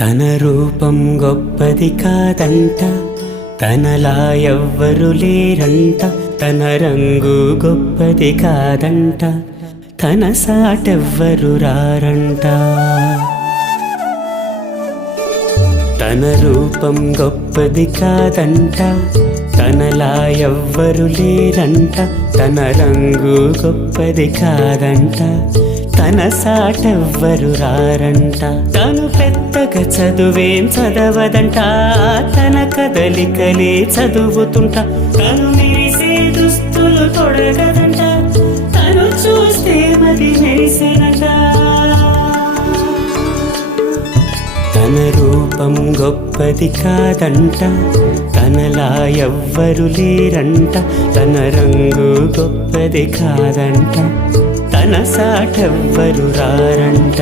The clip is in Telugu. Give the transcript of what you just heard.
తన రూపం గొప్పది కాదంట, తనలా ఎవ్వరు లేరంట. తన రంగు గొప్పది కాదంట, తన సాటెవ్వరు రారంట. తన రూపం గొప్పది కాదంట, తనలా ఎవ్వరు లేరంట. తన రంగు గొప్పది కాదంట, తన సాటెవ్వరు రారంట. తను పెద్దగా చదువేం చదవదంట, తన కదలికలే చదువుతుంట. తను మెరిసే దుస్తులు తొడగదంట, తను చూస్తే మరి మెరిసేనట. తన రూపం గొప్పది కాదంట, తనలా ఎవ్వరు లేరంట. తన రంగు గొప్పది కాదంట, తన సాటెవ్వరు రారంట.